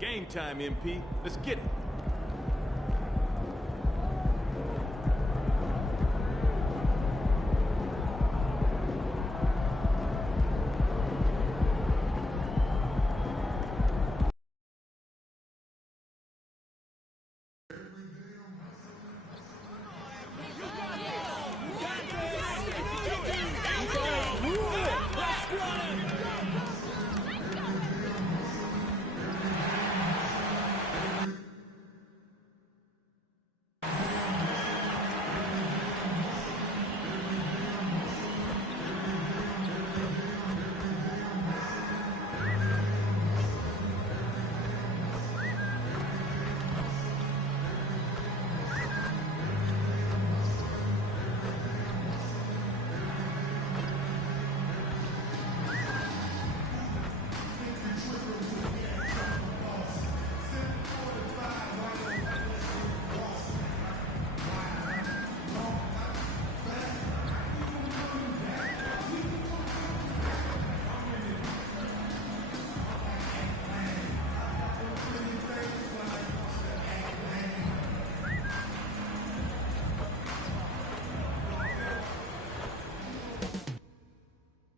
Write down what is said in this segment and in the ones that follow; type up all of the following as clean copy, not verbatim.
Game time, MP. Let's get it.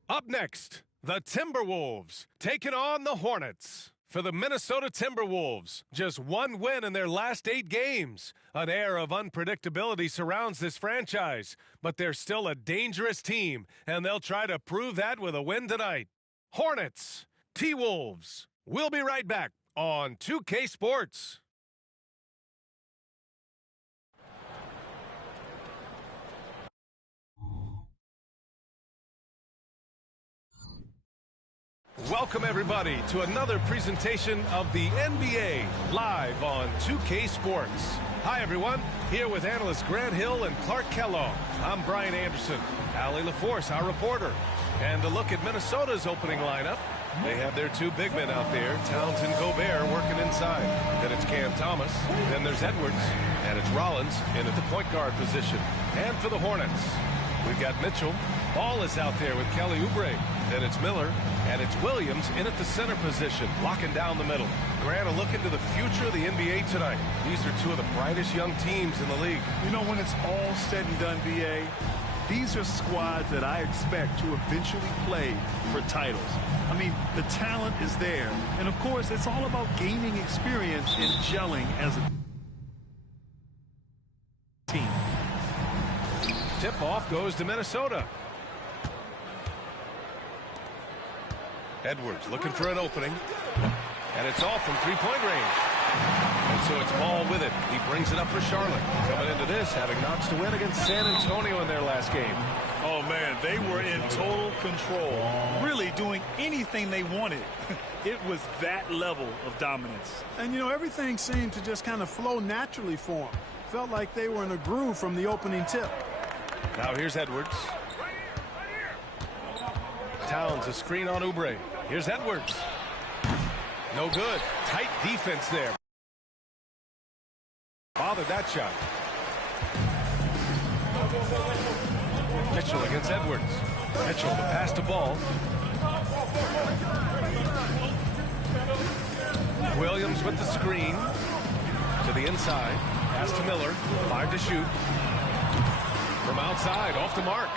Up next, the Timberwolves taking on the Hornets. For the Minnesota Timberwolves, just one win in their last 8 games. An air of unpredictability surrounds this franchise, but they're still a dangerous team, and they'll try to prove that with a win tonight. Hornets, T-Wolves. We'll be right back on 2K Sports. Welcome, everybody, to another presentation of the NBA live on 2K Sports. Hi, everyone. Here with analysts Grant Hill and Clark Kellogg. I'm Brian Anderson. Allie LaForce, our reporter. And a look at Minnesota's opening lineup. They have their 2 big men out there, Towns and Gobert, working inside. Then it's Cam Thomas. Then there's Edwards. And it's Rollins in at the point guard position. And for the Hornets, we've got Mitchell. Ball is out there with Kelly Oubre. Then it's Miller, and it's Williams in at the center position, locking down the middle. Grant, a look into the future of the NBA tonight. These are 2 of the brightest young teams in the league. You know, when it's all said and done, BA, these are squads that I expect to eventually play for titles. I mean, the talent is there. And, of course, it's all about gaining experience and gelling as a team. Tip-off goes to Minnesota. Edwards looking for an opening. And it's off from three-point range. And so it's Ball with it. He brings it up for Charlotte. Coming into this, having notched a win against San Antonio in their last game. Oh, man, they were in total control. Really doing anything they wanted. It was that level of dominance. And, you know, everything seemed to just kind of flow naturally for them. Felt like they were in a groove from the opening tip. Now here's Edwards. Towns, a screen on Oubre. Here's Edwards. No good. Tight defense there. Bothered that shot. Mitchell against Edwards. Mitchell to pass the ball. Williams with the screen. To the inside. Pass to Miller. 5 to shoot. From outside, off the mark.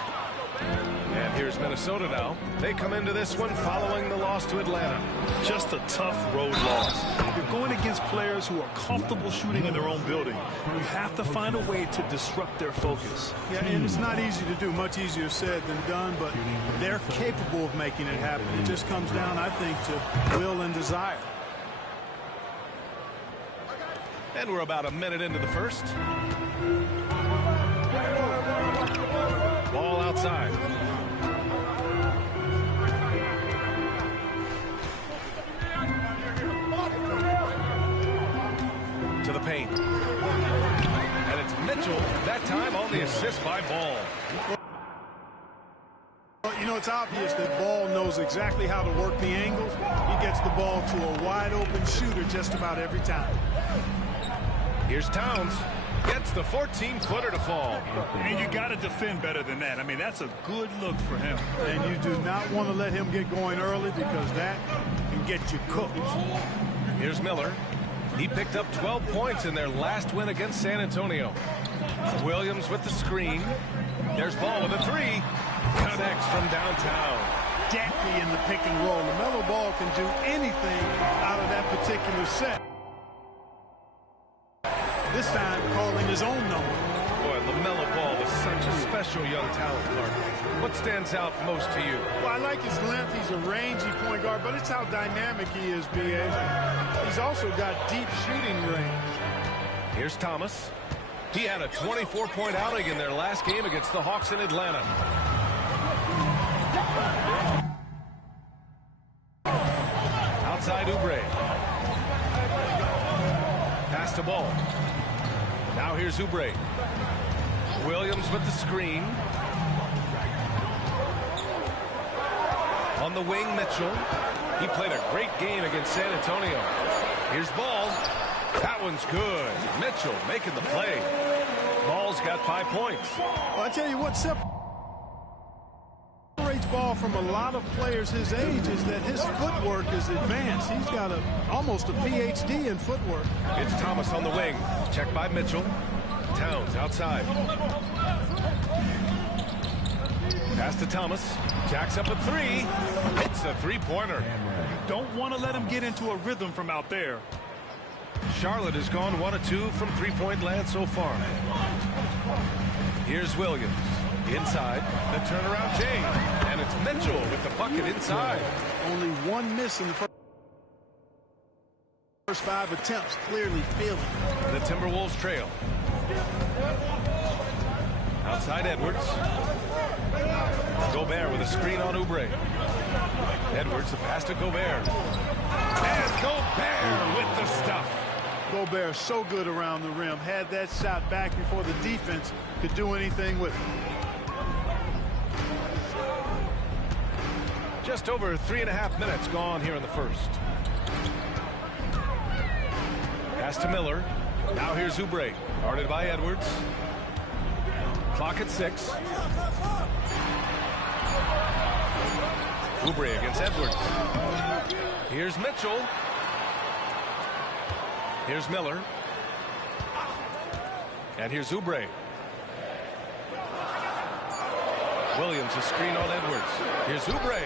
And here's Minnesota now. They come into this one following the loss to Atlanta. Just a tough road loss. You're going against players who are comfortable shooting in their own building. You have to find a way to disrupt their focus. Yeah, and it's not easy to do. Much easier said than done, but they're capable of making it happen. It just comes down, I think, to will and desire. And we're about a minute into the first. Ball outside. To the paint. And it's Mitchell, that time on the assist by Ball. Well, you know, it's obvious that Ball knows exactly how to work the angles. He gets the ball to a wide-open shooter just about every time. Here's Towns. Gets the 14-footer to fall. And you got to defend better than that. I mean, that's a good look for him. And you do not want to let him get going early because that can get you cooked. Here's Miller. He picked up 12 points in their last win against San Antonio. Williams with the screen. There's Ball with a three. Connects from downtown. Deadly in the pick and roll. LaMelo Ball can do anything out of that particular set. This time calling his own number. Boy, LaMelo Ball is such a special young talent, Clark. What stands out most to you? Well, I like his length. He's a rangy point guard, but it's how dynamic he is, B.A. He's also got deep shooting range. Here's Thomas. He had a 24-point outing in their last game against the Hawks in Atlanta. Outside Oubre. Pass to Ball. Now here's Oubre. Williams with the screen. On the wing, Mitchell. He played a great game against San Antonio. Here's Ball. That one's good. Mitchell making the play. Ball's got 5 points. Well, I tell you what separates Ball from a lot of players his age is that his footwork is advanced. He's got almost a PhD in footwork. It's Thomas on the wing. Checked by Mitchell. Towns outside. Pass to Thomas. Jacks up a three. Hits a three-pointer. Don't want to let him get into a rhythm from out there. Charlotte has gone 1 of 2 from three-point land so far. Here's Williams. Inside. The turnaround Jay. And it's Mitchell with the bucket inside. Only one miss in the first 5 attempts. Clearly feeling. The Timberwolves trail. Outside Edwards. Gobert with a screen on Oubre. Edwards, the pass to Gobert. And Gobert with the stuff. Gobert so good around the rim. Had that shot back before the defense could do anything with it. Just over 3.5 minutes gone here in the first. Pass to Miller. Now here's Oubre. Guarded by Edwards. Clock at 6. Oubre against Edwards. Here's Mitchell. Here's Miller. And here's Oubre. Williams, a screen on Edwards. Here's Oubre.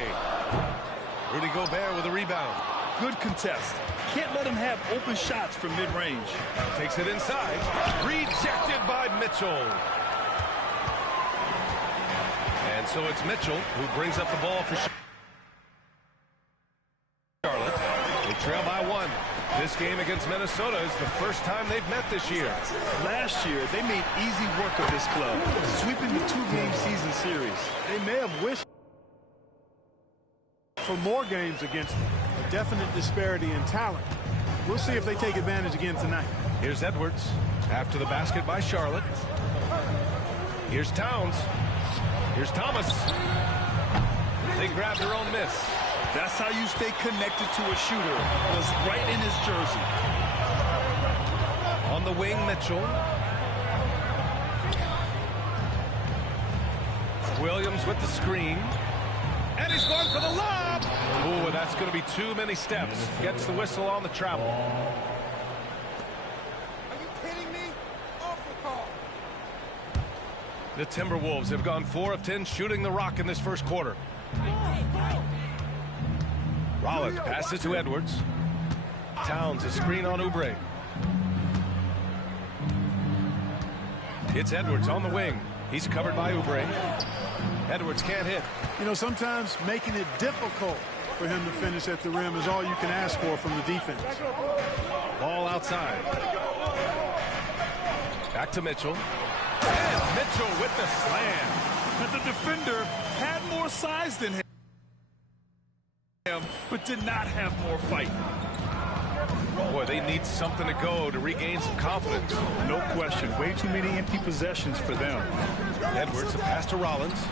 Rudy Gobert with a rebound. Good contest. Can't let him have open shots from mid-range. Takes it inside. Rejected by Mitchell. And so it's Mitchell who brings up the ball for Charlotte. They trail by 1. This game against Minnesota is the first time they've met this year. Last year, they made easy work of this club, sweeping the 2-game season series. They may have wished for more games against a definite disparity in talent. We'll see if they take advantage again tonight. Here's Edwards after the basket by Charlotte. Here's Towns. Here's Thomas. They grab their own miss. That's how you stay connected to a shooter. Was right in his jersey. On the wing, Mitchell. Williams with the screen. And he's going for the lob. Ooh, that's going to be too many steps. Gets the whistle on the travel. Are you kidding me? Awful call. The Timberwolves have gone 4 of 10 shooting the rock in this first quarter. Rollins passes to Edwards. Towns, a screen on Oubre. It's Edwards on the wing. He's covered by Oubre. Edwards can't hit. You know, sometimes making it difficult for him to finish at the rim is all you can ask for from the defense. Ball outside. Back to Mitchell. And Mitchell with the slam. But the defender had more size than him, but did not have more fight. Boy, they need something to go to regain some confidence. No question. Way too many empty possessions for them. Edwards, a pass to Rollins.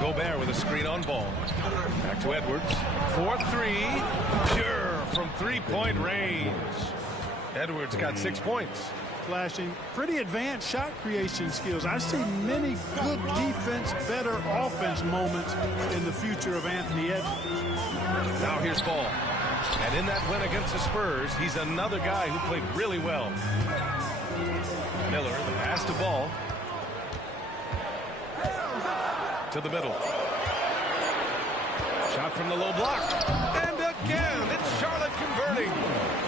Gobert with a screen on Ball. Back to Edwards. 4-3. Pure from three-point range. Edwards got 6 points. Flashing pretty advanced shot creation skills. I see many good defense, better offense moments in the future of Anthony Edwards. Now here's Ball. And in that win against the Spurs, he's another guy who played really well. Miller, the pass to Ball. To the middle. Shot from the low block. And again, it's Charlotte converting.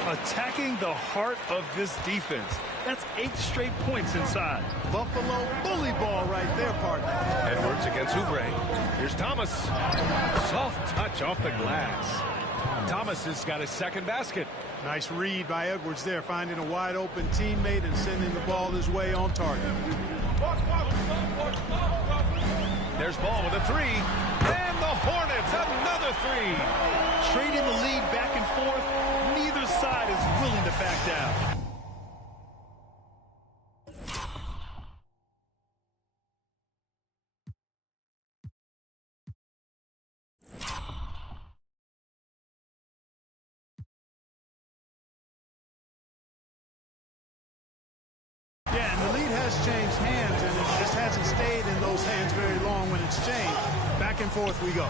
Attacking the heart of this defense. That's 8 straight points inside. Buffalo bully ball right there, partner. Edwards against Oubre. Here's Thomas. Soft touch off the glass. Thomas has got his second basket. Nice read by Edwards there, finding a wide open teammate and sending the ball his way on target. There's Ball with a three. And the Hornets, another three. Trading the lead back and forth. Neither side is willing to back down. Yeah, and the lead has changed hands, and it just hasn't stayed in those hands very long when it's changed. Back and forth we go.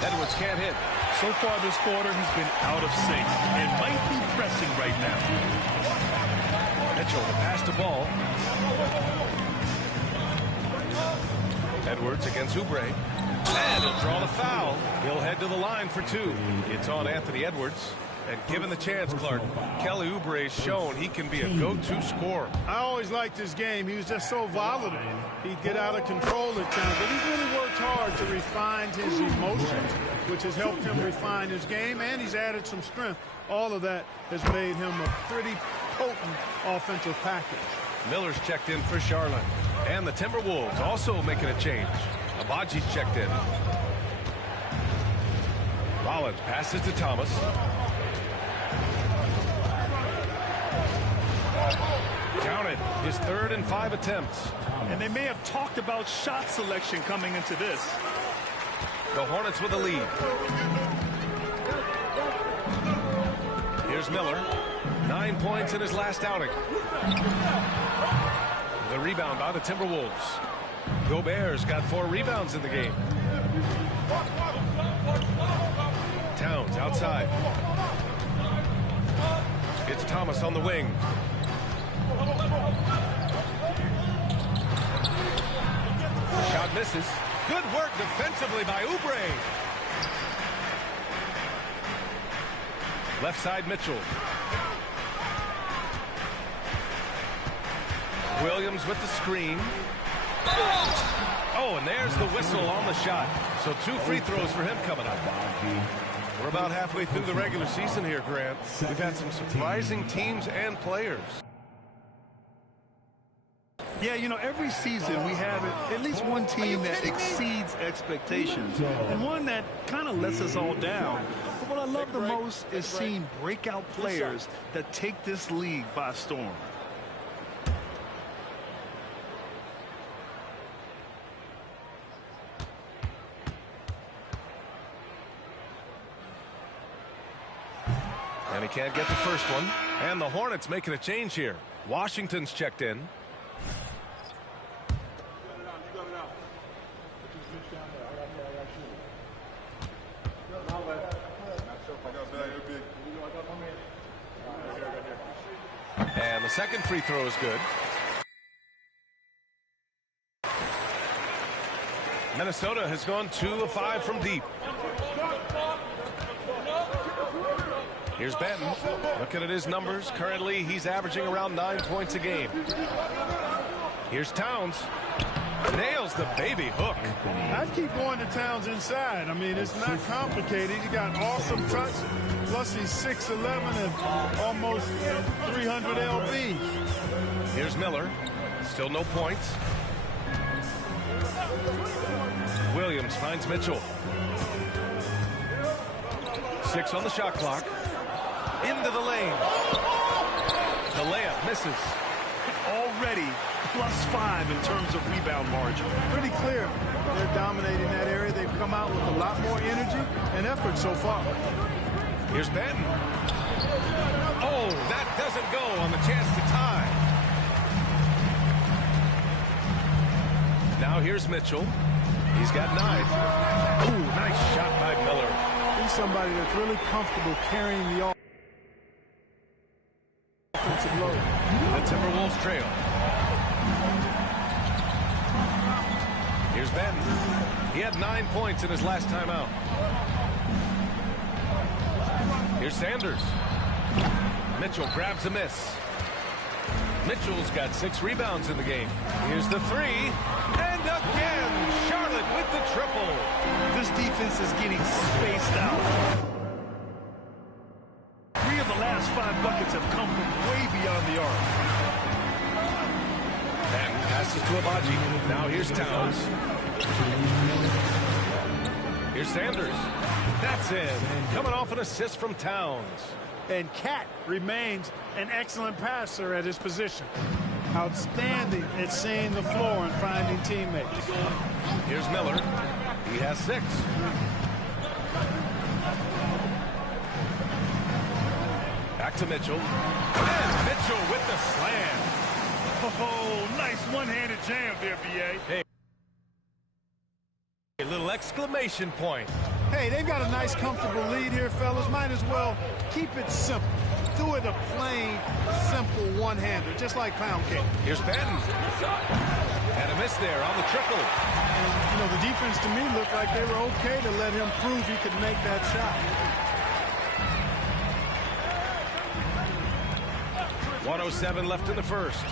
Edwards can't hit. So far this quarter, he's been out of sync and might be pressing right now. Mitchell, the pass to Ball. Edwards against Oubre. And he'll draw the foul. He'll head to the line for 2. It's on Anthony Edwards. And given the chance, Clark, Kelly Oubre's shown he can be a go-to scorer. I always liked his game. He was just so volatile. He'd get out of control at times, but he's really worked hard to refine his emotions, which has helped him refine his game, and he's added some strength. All of that has made him a pretty potent offensive package. Miller's checked in for Charlotte. And the Timberwolves also making a change. Abaji's checked in. Rollins passes to Thomas. Counted. His 3rd and 5 attempts. And they may have talked about shot selection coming into this. The Hornets with the lead. Here's Miller. 9 points in his last outing. The rebound by the Timberwolves. Gobert's got 4 rebounds in the game. Towns outside. It's Thomas on the wing. Shot misses. Good work defensively by Oubre. Left side Mitchell. Williams with the screen. Oh, and there's the whistle on the shot. So 2 free throws for him coming up. We're about halfway through the regular season here, Grant. We've had some surprising teams and players. Yeah, you know, every season we have at least one team that exceeds expectations and one that kind of lets us all down. But what I love the most is seeing breakout players that take this league by storm. And he can't get the first one. And the Hornets making a change here. Washington's checked in. And the second free throw is good. Minnesota has gone 2 of 5 from deep. Here's Benton. Looking at his numbers. Currently, he's averaging around 9 points a game. Here's Towns. Nails the baby hook. I'd keep going to Towns inside. I mean, it's not complicated. He got awesome touch. Plus, he's 6'11" and almost 300 lb. Here's Miller. Still no points. Williams finds Mitchell. 6 on the shot clock. Into the lane. The layup misses. Already +5 in terms of rebound margin. Pretty clear. They're dominating that area. They've come out with a lot more energy and effort so far. Here's Benton. Oh, that doesn't go on the chance to tie. Now here's Mitchell. He's got 9. Ooh, nice shot by Miller. He's somebody that's really comfortable carrying the offensive load. The Timberwolves trail. Here's Ben. He had 9 points in his last time out. Here's Sanders. Mitchell grabs a miss. Mitchell's got 6 rebounds in the game. Here's the three. And again, Charlotte with the triple. This defense is getting spaced out. 3 of the last 5 buckets have come from way beyond the arc. And passes to Abaji. Now here's Towns. Here's Sanders. That's in. Coming off an assist from Towns. And Cat remains an excellent passer at his position. Outstanding at seeing the floor and finding teammates. Here's Miller. He has 6. Back to Mitchell. And Mitchell with the slam. Oh, nice one-handed jam there, B.A. Hey. A little exclamation point. Hey, they've got a nice, comfortable lead here, fellas. Might as well keep it simple. Do it a plain, simple one-hander, just like pound cake. Here's Ben. And a miss there on the triple. And, you know, the defense to me looked like they were okay to let him prove he could make that shot. 1:07 left in the first.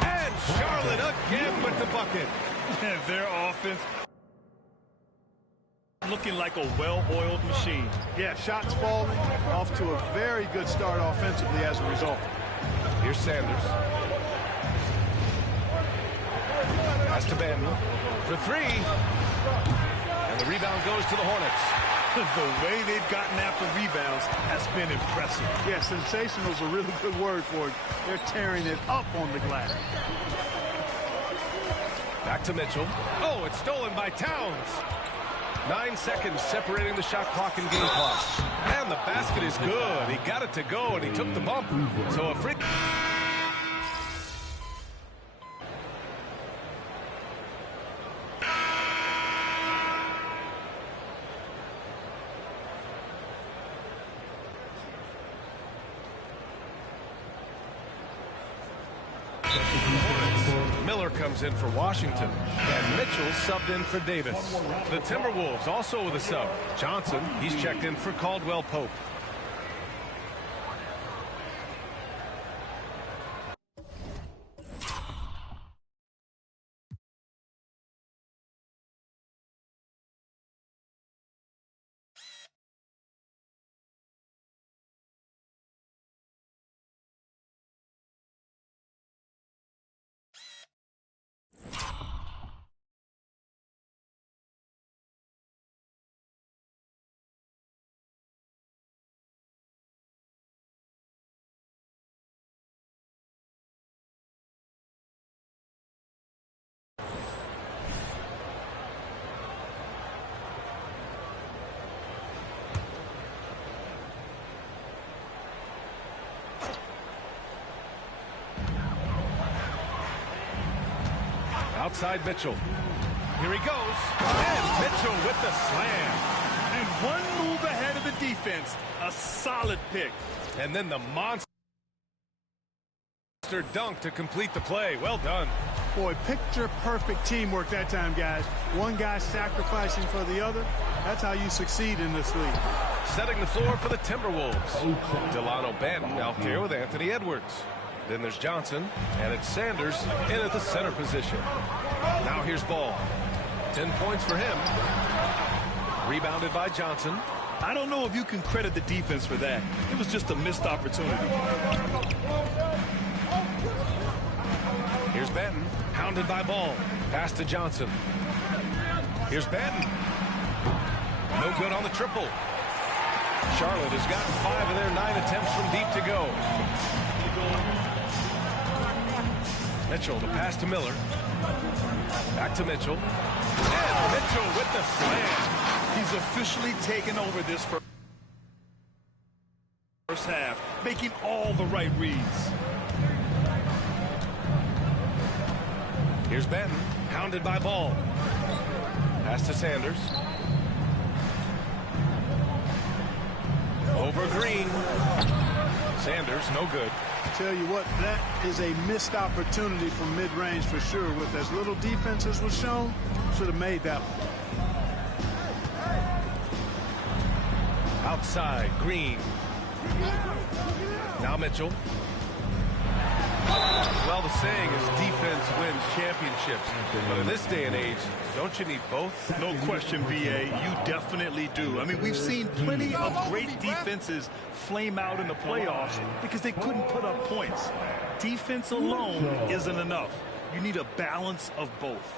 And Charlotte again with the bucket. Their offense looking like a well-oiled machine. Yeah, shots falling, off to a very good start offensively as a result. Here's Sanders. Pass to Ben for 3. And the rebound goes to the Hornets. The way they've gotten after rebounds has been impressive. Yeah, sensational is a really good word for it. They're tearing it up on the glass. Back to Mitchell. Oh, it's stolen by Towns. 9 seconds separating the shot clock and game clock. And the basket is good. He got it to go, and he took the bump. So a free... Miller comes in for Washington, and Mitchell subbed in for Davis. The Timberwolves also with a sub. Johnson, he's checked in for Caldwell Pope. Outside Mitchell. Here he goes. And Mitchell with the slam. And one move ahead of the defense. A solid pick. And then the monster dunk to complete the play. Well done. Boy, picture-perfect teamwork that time, guys. One guy sacrificing for the other. That's how you succeed in this league. Setting the floor for the Timberwolves. Delano Ben out there with Anthony Edwards. Then there's Johnson, and it's Sanders in at the center position. Now here's Ball. 10 points for him. Rebounded by Johnson. I don't know if you can credit the defense for that. It was just a missed opportunity. Here's Benton, hounded by Ball. Pass to Johnson. Here's Benton. No good on the triple. Charlotte has got 5 of their 9 attempts from deep to go. Mitchell, the pass to Miller. Back to Mitchell. And Mitchell with the slam. He's officially taken over this first half, making all the right reads. Here's Benton, hounded by Ball. Pass to Sanders. from Green. Sanders, no good. Tell you what, that is a missed opportunity from mid-range for sure. With as little defense as was shown, should have made that one. Outside, Green. Now Mitchell. Well, the saying is defense wins championships. But in this day and age, don't you need both? No question, B.A. You definitely do. I mean, we've seen plenty of great defenses flame out in the playoffs because they couldn't put up points. Defense alone isn't enough. You need a balance of both.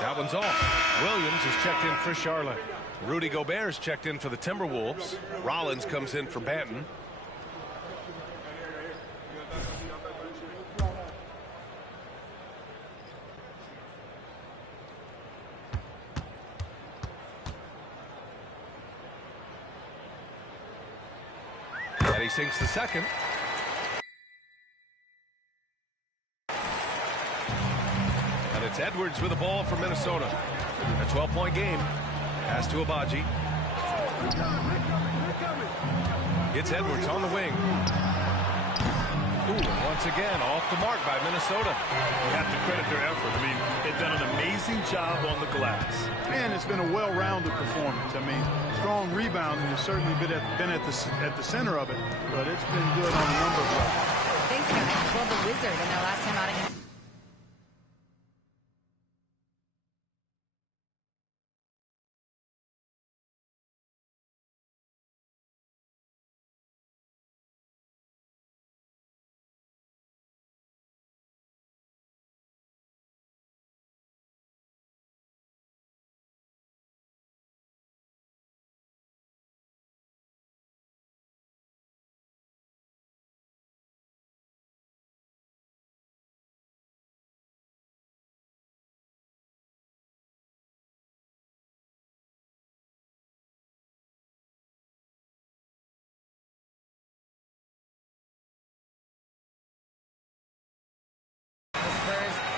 That one's off. Williams is checked in for Charlotte. Rudy Gobert is checked in for the Timberwolves. Rollins comes in for Banton. And he sinks the second. It's Edwards with the ball for Minnesota. A 12-point game. Pass to Abaji. It's Edwards on the wing. Ooh, and once again, off the mark by Minnesota. You have to credit their effort. I mean, they've done an amazing job on the glass. And it's been a well-rounded performance. I mean, strong rebounding has certainly been at the center of it, but it's been good on a number of levels. Thanks, guys. Well, the Wizard in their last time out against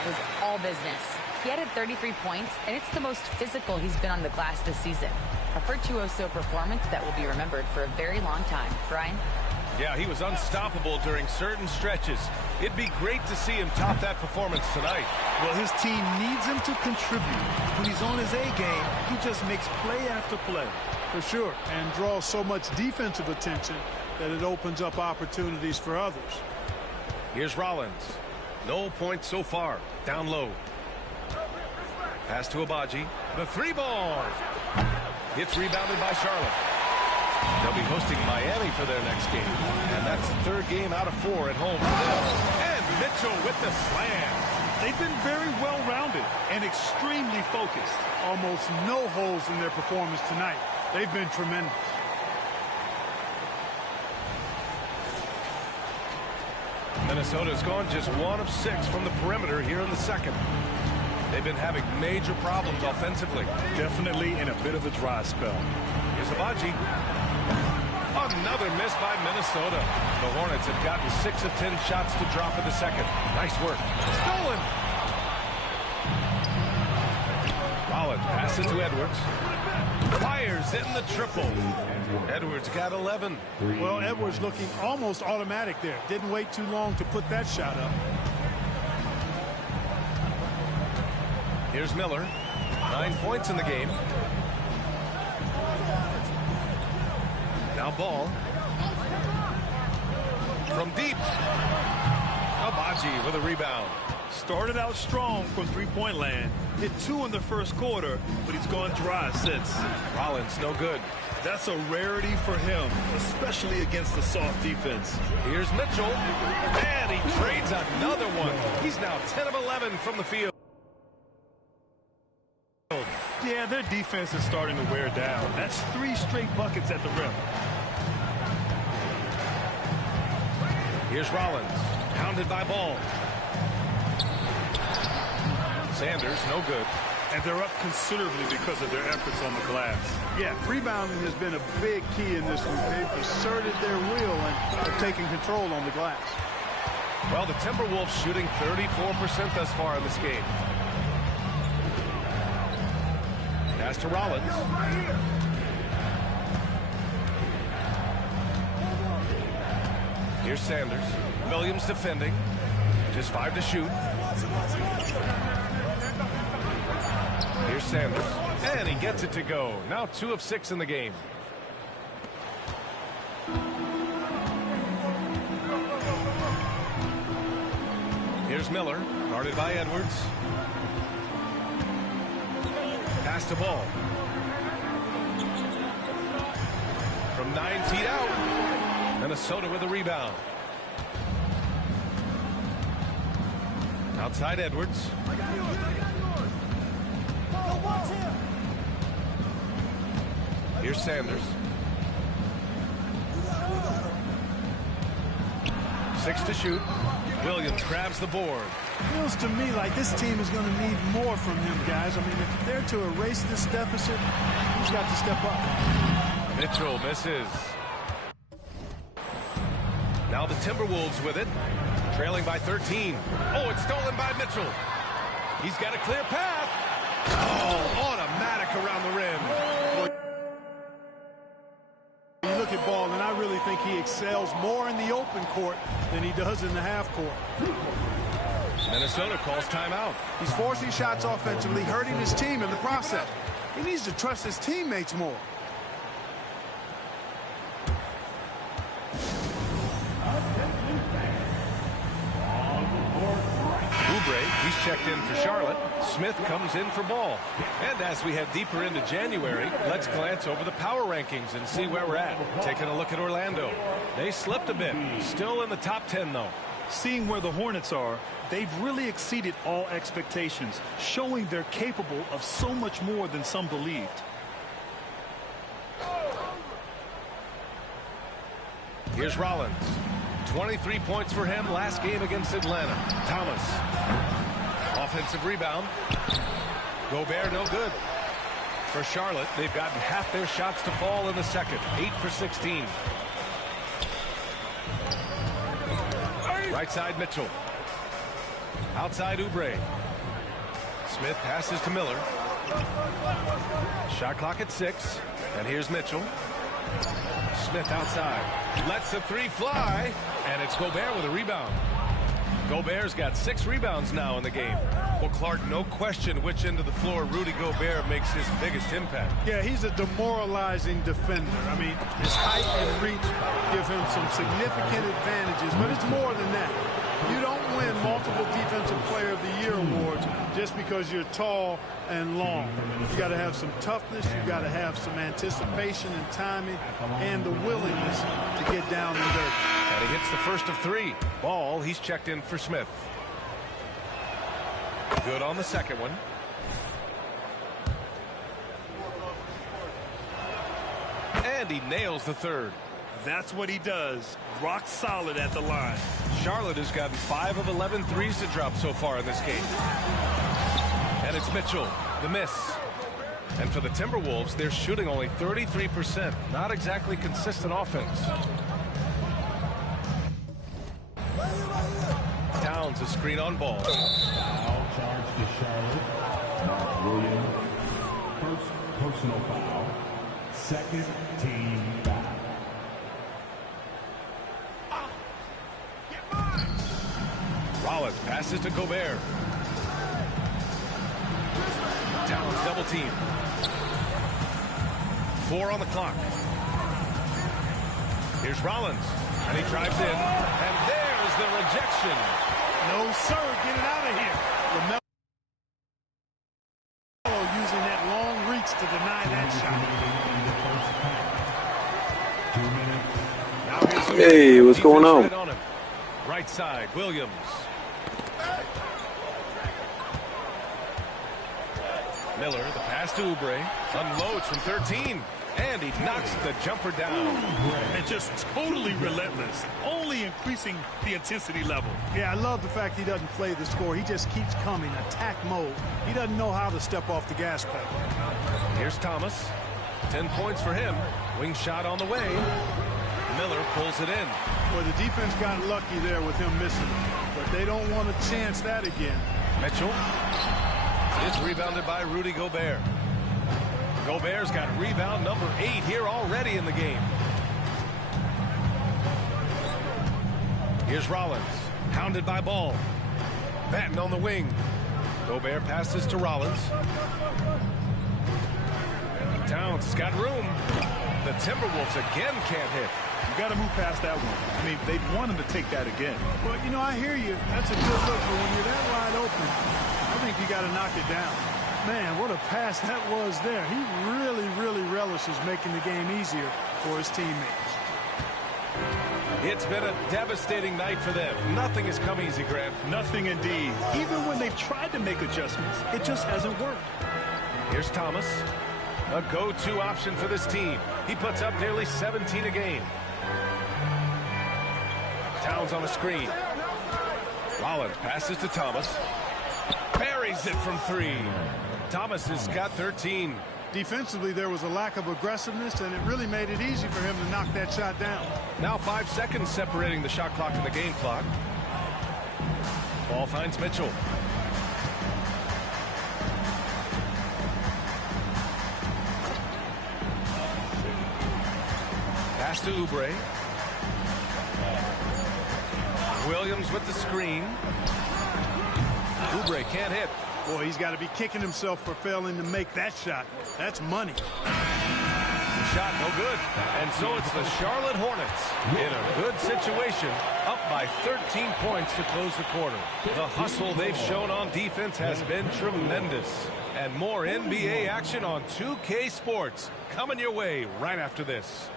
was all business. He added 33 points, and it's the most physical he's been on the glass this season. A virtuoso performance that will be remembered for a very long time. Brian? Yeah, he was unstoppable during certain stretches. It'd be great to see him top that performance tonight. Well, his team needs him to contribute. When he's on his A game, he just makes play after play. For sure, and draws so much defensive attention that it opens up opportunities for others. Here's Rollins. No points so far. Down low. Pass to Abaji. The three ball. It's rebounded by Charlotte. They'll be hosting Miami for their next game. And that's the third game out of 4 at home for them. And Mitchell with the slam. They've been very well-rounded and extremely focused. Almost no holes in their performance tonight. They've been tremendous. Minnesota's gone just 1 of 6 from the perimeter here in the second. They've been having major problems offensively. Definitely in a bit of a dry spell. Here's Abaji. Another miss by Minnesota. The Hornets have gotten 6 of 10 shots to drop in the second. Nice work. Stolen. Rollins passes to Edwards. Fires in the triple. Edwards got 11. Well, Edwards looking almost automatic there. Didn't wait too long to put that shot up. Here's Miller. 9 points in the game. Now Ball. From deep. Abaji with a rebound. Started out strong from three-point land. Hit 2 in the first quarter, but he's gone dry since. Rollins, no good. That's a rarity for him, especially against the soft defense. Here's Mitchell. And he trades another one. He's now 10 of 11 from the field. Yeah, their defense is starting to wear down. That's 3 straight buckets at the rim. Here's Rollins. Pounded by Ball. Sanders, no good. And they're up considerably because of their efforts on the glass. Yeah, rebounding has been a big key in this one. They've asserted their will and have taken control on the glass. Well, the Timberwolves shooting 34% thus far in this game. Pass to Rollins. Here's Sanders. Williams defending. Just 5 to shoot. Here's Sanders. And he gets it to go. Now 2 of 6 in the game. Here's Miller. Guarded by Edwards. Pass to Ball. From 9 feet out. Minnesota with a rebound. Outside Edwards. Here's Sanders. 6 to shoot. Williams grabs the board. Feels to me like this team is going to need more from him, guys. I mean, if they're to erase this deficit, he's got to step up. Mitchell misses. Now the Timberwolves with it. Trailing by 13. Oh, it's stolen by Mitchell. He's got a clear path. Oh, automatic around the rim. You look at Ball, and I really think he excels more in the open court than he does in the half court. Minnesota calls timeout. He's forcing shots offensively, hurting his team in the process. He needs to trust his teammates more. Oubre, he's checked in for Charlotte. Smith comes in for Ball. And as we head deeper into January, let's glance over the power rankings and see where we're at. Taking a look at Orlando. They slipped a bit. Still in the top 10, though. Seeing where the Hornets are, they've really exceeded all expectations, showing they're capable of so much more than some believed. Here's Rollins. 23 points for him last game against Atlanta. Thomas. Offensive rebound. Gobert no good. For Charlotte, they've gotten half their shots to fall in the second. 8 for 16. Right side Mitchell. Outside Oubre. Smith passes to Miller. Shot clock at 6. And here's Mitchell. Smith outside. Lets the 3 fly. And it's Gobert with a rebound. Gobert's got 6 rebounds now in the game. Well, Clark, no question which end of the floor Rudy Gobert makes his biggest impact. Yeah, he's a demoralizing defender. I mean, his height and reach give him some significant advantages, but it's more than that. You don't win multiple Defensive Player of the Year awards just because you're tall and long. You got to have some toughness. You got to have some anticipation and timing and the willingness to get down and dirty. And he hits the first of 3. Ball, he's checked in for Smith. Good on the second one. And he nails the third. That's what he does. Rock solid at the line. Charlotte has gotten 5 of 11 threes to drop so far in this game. And it's Mitchell, the miss. And for the Timberwolves, they're shooting only 33%. Not exactly consistent offense. Towns a screen on Ball. Foul charge to Charlotte. Williams. First personal foul. Second team foul. Rollins passes to Gobert. Towns double team. 4 on the clock. Here's Rollins. And he drives in. And there's the rejection. No, sir. Get it out of here. LaMelo using that long reach to deny that shot. Hey, what's going on? Right side, Williams. Miller, the pass to Oubre. Unloads from 13. And he knocks the jumper down. And just totally relentless, only increasing the intensity level. Yeah, I love the fact he doesn't play the score. He just keeps coming, attack mode. He doesn't know how to step off the gas pedal. Here's Thomas. 10 points for him. Wing shot on the way. Miller pulls it in. Well, the defense got lucky there with him missing, but they don't want to chance that again. Mitchell is rebounded by Rudy Gobert. Gobert's got rebound number 8 here already in the game. Here's Rollins, hounded by Ball. Batten on the wing. Gobert passes to Rollins. Towns has got room. The Timberwolves again can't hit. You got to move past that one. I mean, they want him to take that again. Well, you know, I hear you. That's a good look, but when you're that wide open, I think you got to knock it down. Man, what a pass that was there. He really, really relishes making the game easier for his teammates. It's been a devastating night for them. Nothing has come easy, Grant. Nothing indeed. Even when they've tried to make adjustments, it just hasn't worked. Here's Thomas, a go-to option for this team. He puts up nearly 17 a game. Towns on a screen. Rollins passes to Thomas. Buries it from 3. Thomas has got 13. Defensively, there was a lack of aggressiveness, and it really made it easy for him to knock that shot down. Now 5 seconds separating the shot clock and the game clock. Ball finds Mitchell. Pass to Oubre. Williams with the screen. Oubre can't hit. Boy, he's got to be kicking himself for failing to make that shot. That's money. Shot no good. And so it's the Charlotte Hornets in a good situation, up by 13 points to close the quarter. The hustle they've shown on defense has been tremendous. And more NBA action on 2K Sports coming your way right after this.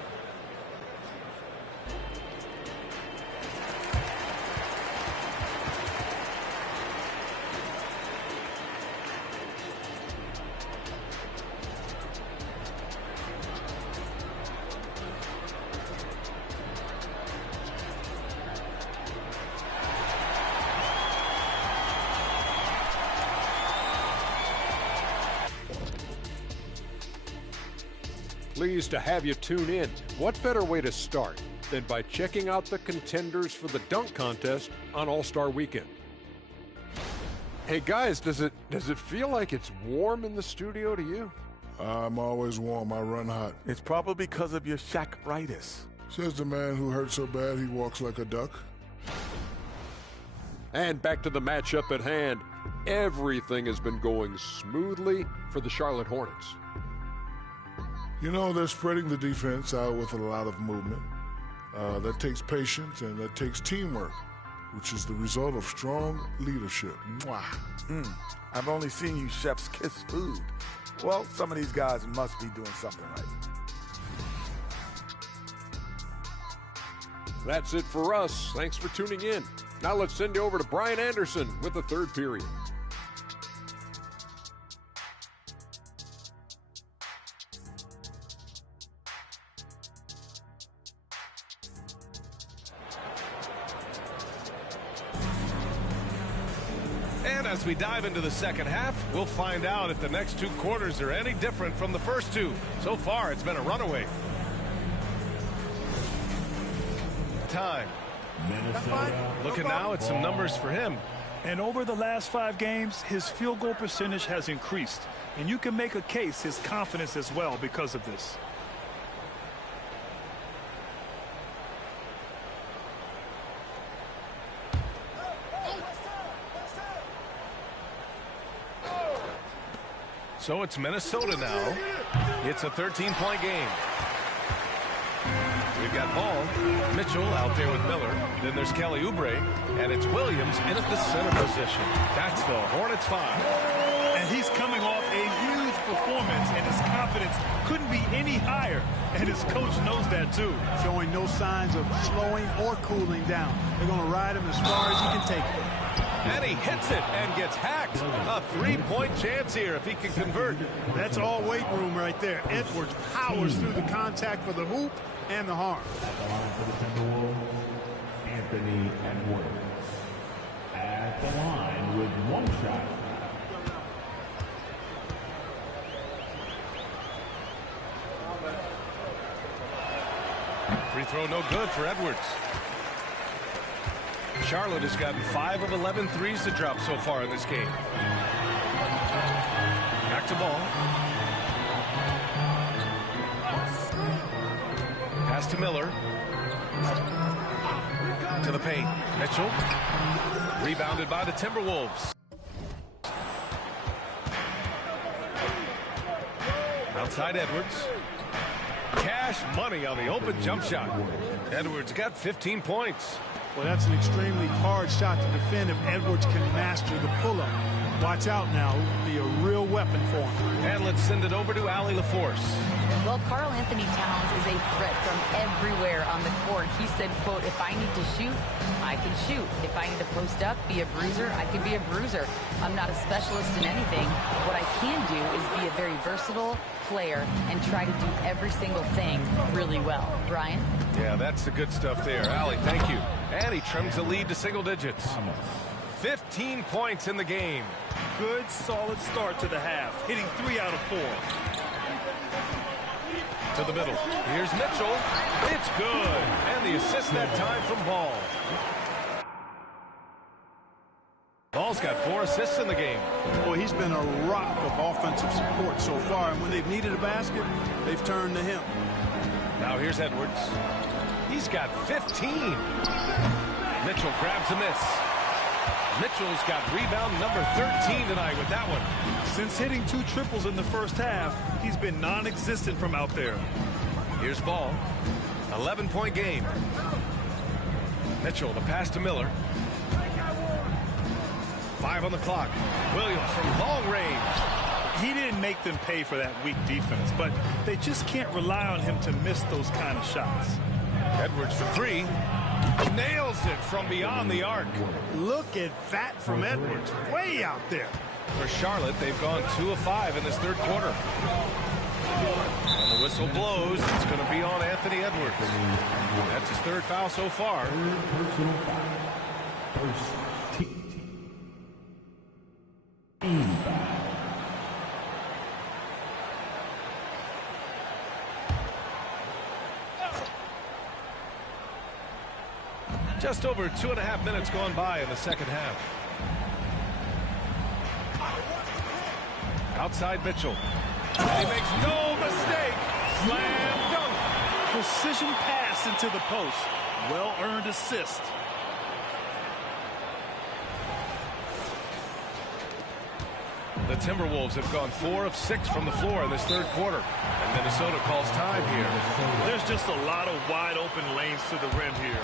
Pleased to have you tune in. What better way to start than by checking out the contenders for the dunk contest on All-Star Weekend? Hey guys, does it feel like it's warm in the studio to you? I'm always warm. I run hot. It's probably because of your Shaq-ritis. Says the man who hurt so bad he walks like a duck. And back to the matchup at hand. Everything has been going smoothly for the Charlotte Hornets. You know, they're spreading the defense out with a lot of movement. That takes patience and that takes teamwork, which is the result of strong leadership. Mwah. I've only seen you chefs kiss food. Well, some of these guys must be doing something right. That's it for us. Thanks for tuning in. Now let's send you over to Brian Anderson with the third period. And as we dive into the second half, we'll find out if the next 2 quarters are any different from the first 2. So far, it's been a runaway. Time. Looking now at some numbers for him. And over the last 5 games, his field goal percentage has increased. And you can make a case his confidence as well because of this. So it's Minnesota now. It's a 13-point game. We've got Ball, Mitchell out there with Miller. Then there's Kelly Oubre, and it's Williams in at the center position. That's the Hornets 5. And he's coming off a huge performance, and his confidence couldn't be any higher. And his coach knows that too. Showing no signs of slowing or cooling down. They're going to ride him as far as he can take him. And he hits it and gets hacked. A three-point chance here if he can convert. That's all weight room right there. Edwards powers through the contact for the hoop and the harm. For the Timberwolves, Anthony Edwards. At the line with one shot. Free throw no good for Edwards. Charlotte has gotten 5 of 11 threes to drop so far in this game. Back to ball. Pass to Miller. To the paint. Mitchell. Rebounded by the Timberwolves. Outside Edwards. Cash money on the open jump shot. Edwards got 15 points. Well, that's an extremely hard shot to defend if Edwards can master the pull-up. Watch out now. It will be a real weapon for him. And let's send it over to Allie LaForce. Well, Karl Anthony Towns is a threat from everywhere on the court. He said, quote, if I need to shoot, I can shoot. If I need to post up, be a bruiser, I can be a bruiser. I'm not a specialist in anything. What I can do is be a very versatile player and try to do every single thing really well. Brian? Yeah, that's the good stuff there. Allie, thank you. And he trims the lead to single digits. 15 points in the game. Good, solid start to the half, hitting 3 out of 4. To the middle. Here's Mitchell. It's good. And the assist that time from Ball. Ball's got 4 assists in the game. Boy, he's been a rock of offensive support so far, and when they've needed a basket, they've turned to him. Now here's Edwards. He's got 15. Mitchell grabs a miss. Mitchell's got rebound number 13 tonight with that one. Since hitting 2 triples in the first half, he's been non-existent from out there. Here's Ball. 11-point game. Mitchell, the pass to Miller. 5 on the clock. Williams from long range. He didn't make them pay for that weak defense, but they just can't rely on him to miss those kind of shots. Edwards for 3. Nails it from beyond the arc. Look at that from Edwards. Way out there. For Charlotte, they've gone 2 of 5 in this third quarter. And the whistle blows. It's going to be on Anthony Edwards. That's his 3rd foul so far. Personal foul. First team foul. Just over 2.5 minutes gone by in the second half. Outside Mitchell. He makes no mistake. Slam dunk. Precision pass into the post. Well-earned assist. The Timberwolves have gone 4 of 6 from the floor in this third quarter. And Minnesota calls time here. There's just a lot of wide-open lanes to the rim here.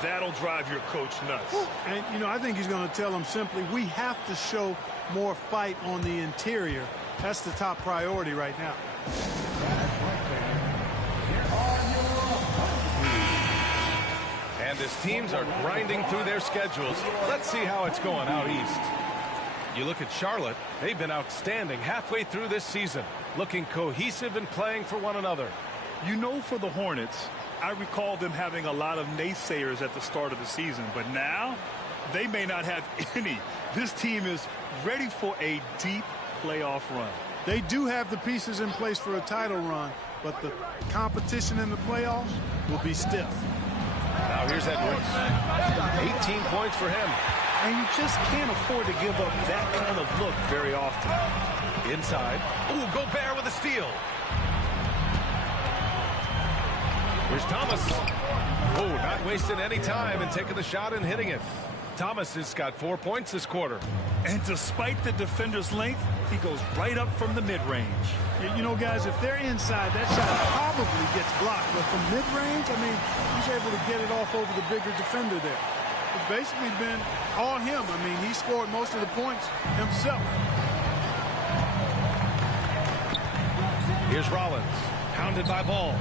That'll drive your coach nuts. And, you know, I think he's going to tell them simply, we have to show more fight on the interior. That's the top priority right now. And his teams are grinding through their schedules. Let's see how it's going out east. You look at Charlotte, they've been outstanding halfway through this season, looking cohesive and playing for one another. You know, for the Hornets, I recall them having a lot of naysayers at the start of the season, but now they may not have any. This team is ready for a deep playoff run. They do have the pieces in place for a title run, but the competition in the playoffs will be stiff. Now here's Edwards. 18 points for him. And you just can't afford to give up that kind of look very often. Inside. Ooh, Gobert with a steal. Here's Thomas. Oh, not wasting any time and taking the shot and hitting it. Thomas has got 4 points this quarter. And despite the defender's length, he goes right up from the mid-range. You know, guys, if they're inside, that shot probably gets blocked. But from mid-range, I mean, he's able to get it off over the bigger defender there. It's basically been all him. I mean, he scored most of the points himself. Here's Rollins, pounded by Ball.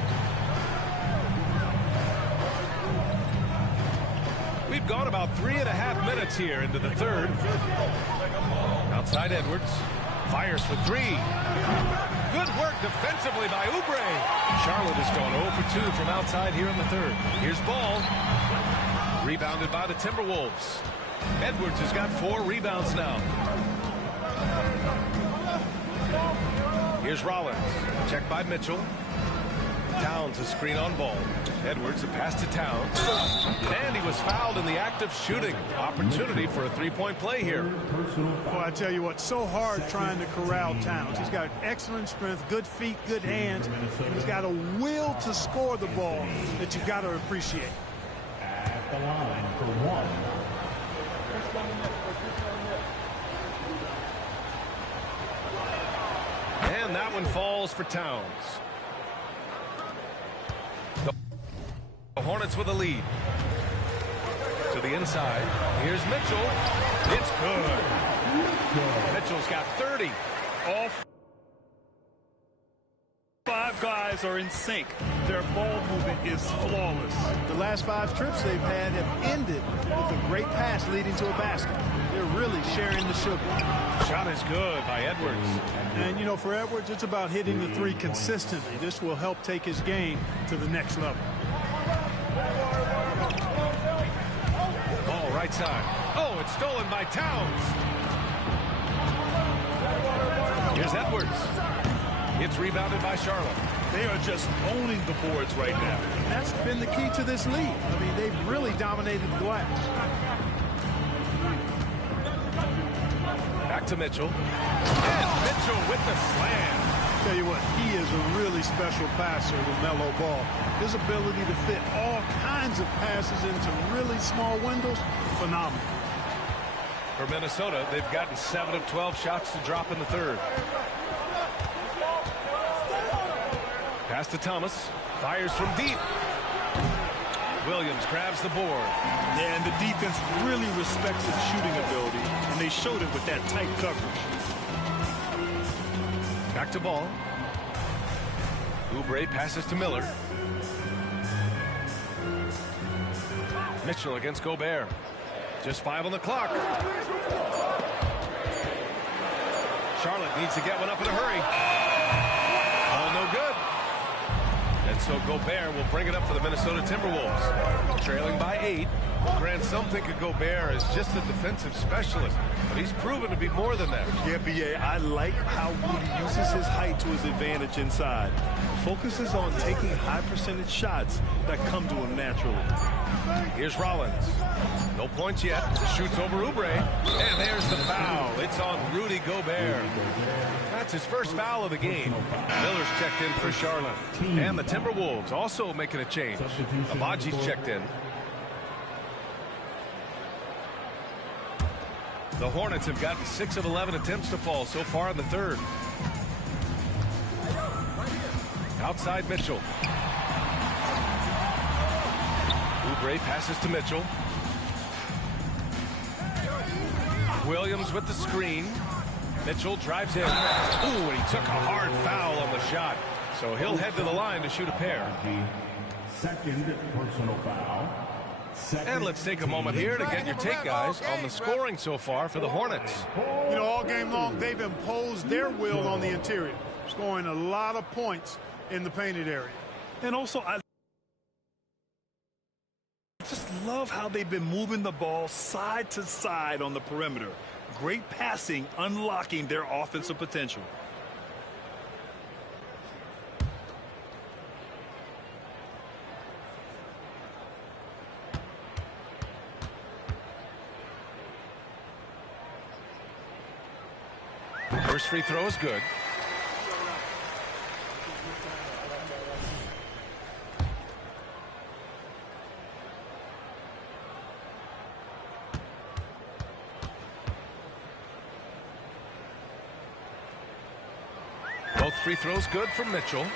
We've We've gone about 3.5 minutes here into the third. Outside Edwards. Fires for three. Good work defensively by Oubre. Charlotte has gone 0 for 2 from outside here in the third. Here's Ball. Rebounded by the Timberwolves. Edwards has got 4 rebounds now. Here's Rollins. Checked by Mitchell. Towns a screen on Ball. Edwards a pass to Towns. And he was fouled in the act of shooting. Opportunity for a three-point play here. Well, I tell you what, so hard trying to corral Towns. He's got excellent strength, good feet, good hands, and he's got a will to score the ball that you've got to appreciate. At the line for one. And that one falls for Towns. The Hornets with a lead. To the inside. Here's Mitchell. It's good. Mitchell's got 30. All 5 guys are in sync. Their ball movement is flawless. The last 5 trips they've had have ended with a great pass leading to a basket. They're really sharing the sugar. Shot is good by Edwards. And, you know, for Edwards, it's about hitting the 3 consistently. This will help take his game to the next level. Ball right side. Oh, it's stolen by Towns. Here's Edwards. It's rebounded by Charlotte. They are just owning the boards right now. That's been the key to this lead. I mean, they've really dominated the glass. Back to Mitchell. And Mitchell with the slam. Tell you what, he is a really special passer with Melo Ball. His ability to fit all kinds of passes into really small windows, phenomenal. For Minnesota, they've gotten 7 of 12 shots to drop in the third. Pass to Thomas. Fires from deep. Williams grabs the board. And the defense really respects his shooting ability, and they showed it with that tight coverage. Back to Ball. Oubre passes to Miller. Mitchell against Gobert. Just 5 on the clock. Charlotte needs to get one up in a hurry. All no good. And so Gobert will bring it up for the Minnesota Timberwolves. Trailing by 8. Grant, some think of Gobert as just a defensive specialist, but he's proven to be more than that. Yeah, B.A., I like how he uses his height to his advantage inside. Focuses on taking high percentage shots that come to him naturally. Here's Rollins. No points yet. Shoots over Oubre. And there's the foul. It's on Rudy Gobert. That's his first foul of the game. Miller's checked in for Charlotte. And the Timberwolves also making a change. Abaji's checked in. The Hornets have gotten 6 of 11 attempts to fall so far in the third. Outside Mitchell. Oubre passes to Mitchell. Williams with the screen. Mitchell drives in. Ooh, and he took a hard foul on the shot. So he'll head to the line to shoot a pair. Second personal foul. And let's take a moment here to get your take, guys, on the scoring so far for the Hornets. You know, all game long, they've imposed their will on the interior, scoring a lot of points in the painted area. And also, I just love how they've been moving the ball side to side on the perimeter. Great passing, unlocking their offensive potential. First free throw is good. Both free throws good from Mitchell.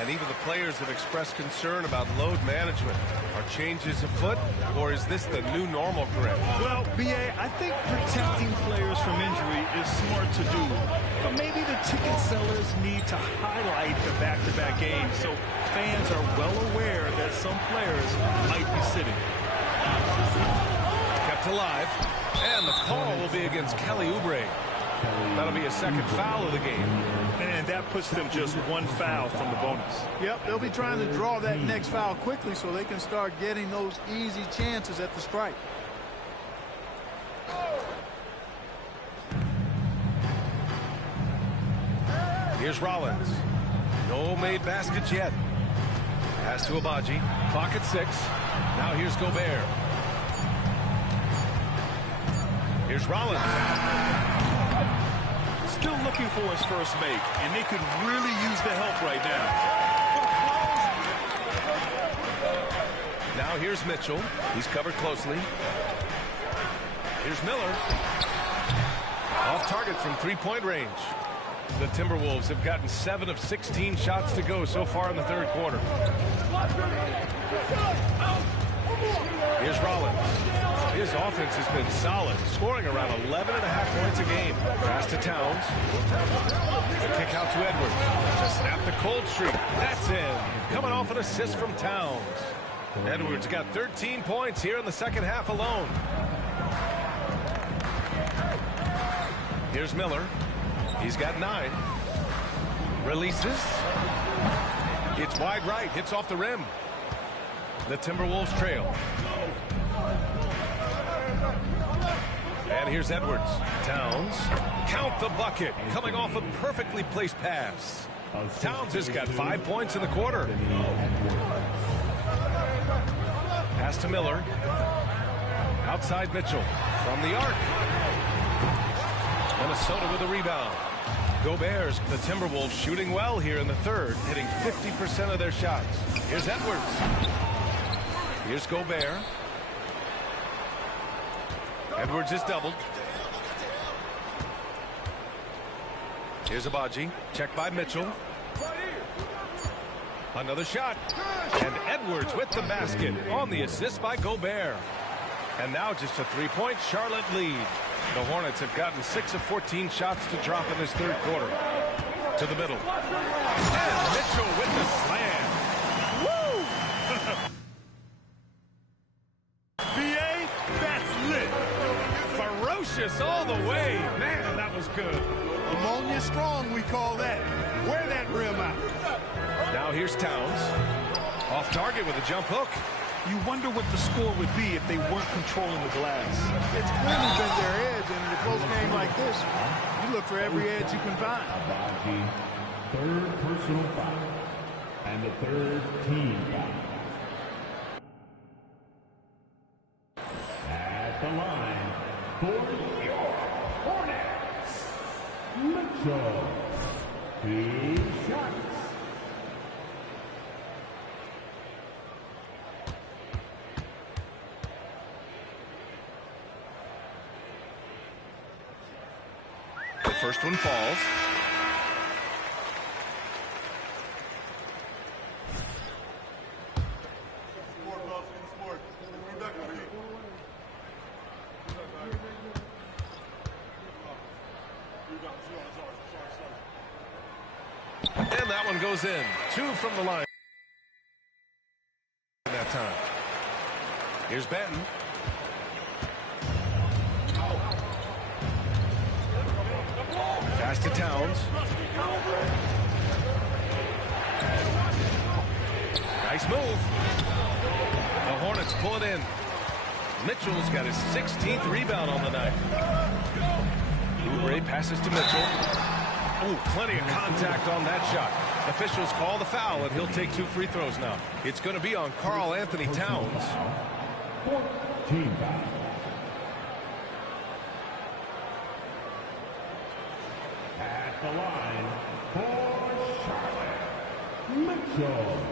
And even the players have expressed concern about load management. Are changes afoot, or is this the new normal, Grant? Well, B.A., I think protecting players from injury is smart to do. But maybe the ticket sellers need to highlight the back-to-back games so fans are well aware that some some players might be sitting. Kept alive. And the call will be against Kelly Oubre. That'll be a second foul of the game. And that puts them just one foul from the bonus. Yep, they'll be trying to draw that next foul quickly so they can start getting those easy chances at the stripe. Here's Rollins. No made baskets yet. Pass to Abaji. Clock at 6. Now here's Gobert. Here's Rollins. Still looking for his first make, and they could really use the help right now. Now here's Mitchell. He's covered closely. Here's Miller. Off target from three-point range. The Timberwolves have gotten 7 of 16 shots to go so far in the third quarter. Here's Rollins. His offense has been solid, scoring around 11.5 points a game. Pass to Towns. The kick out to Edwards. To snap the cold streak. That's in. Coming off an assist from Towns. Edwards got 13 points here in the second half alone. Here's Miller. He's got 9. Releases. It's wide right. Hits off the rim. The Timberwolves trail. And here's Edwards. Towns. Count the bucket. Coming off a perfectly placed pass. Towns has got 5 points in the quarter. Pass to Miller. Outside Mitchell. From the arc. Minnesota with a rebound. Gobert's the Timberwolves shooting well here in the third, hitting 50% of their shots. Here's Edwards. Here's Gobert. Edwards is doubled. Here's Abaji. Checked by Mitchell. Another shot. And Edwards with the basket on the assist by Gobert. And now just a three-point Charlotte lead. The Hornets have gotten 6 of 14 shots to drop in this third quarter. To the middle. And Mitchell with the slam. Woo! BA, that's lit. Ferocious all the way. Man, that was good. Ammonia strong, we call that. Wear that rim out. Now here's Towns. Off target with a jump hook. You wonder what the score would be if they weren't controlling the glass. It's clearly been their edge, and in a close game like this, you look for every edge you can find. Abaji, third personal foul, and the third team foul. At the line for your Hornets, Mitchell. 2 shots. The first one falls. And that one goes in. 2 from the line. That time. Here's Benton. Pass to Towns. Nice move. The Hornets pull it in. Mitchell's got his 16th rebound on the night. Oubre passes to Mitchell. Oh, plenty of contact on that shot. Officials call the foul, and he'll take 2 free throws now. It's going to be on Karl Anthony Towns. Team foul. At the line for Charlotte, Mitchell.